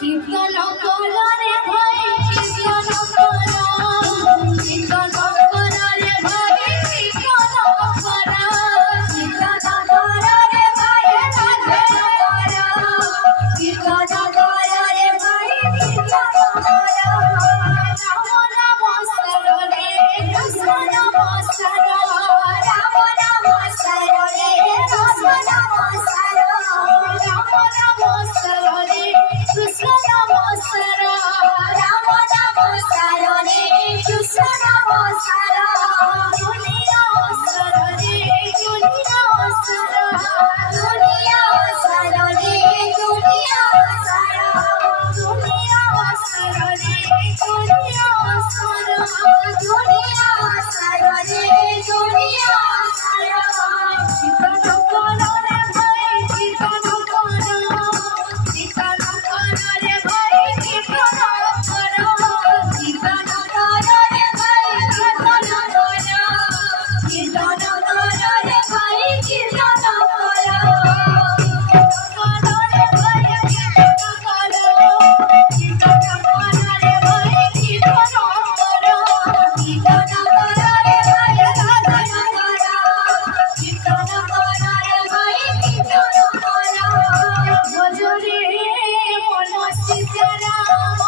কীর্তন করো রে ভাই কীর্তন করো কীর্তন করো রে ভাই কীর্তন করো কীর্তন করো রে ভাই কীর্তন করো কীর্তন করো রে ভাই কীর্তন করো রাম নাম সরো রে কৃষ্ণ নাম সরো রাম নাম সরো রে কৃষ্ণ নাম সরো রাম নাম সরো রে কৃষ্ণ নাম সরো রাম নাম সরো রে কৃষ্ণ নাম সরো দুনিয়া সরো রে দুনিয়া সরো দুনিয়া সরো রে দুনিয়া সরো দুনিয়া সরো রে দুনিয়া সরো দুনিয়া সরো রে দুনিয়া সরো কীর্তন করো রে ভাই কীর্তন করো কীর্তন করো রে ভাই কীর্তন করো কীর্তন করো রে ভাই কীর্তন করো কীর্তন করো রে ভাই কীর্তন করো করো রে ভাই কীর্তন করো কীর্তন করো রে ভাই কীর্তন করো কীর্তন করো রে ভাই কীর্তন করো কীর্তন করো রে ভাই কীর্তন করো ভজরে মন সীতারাম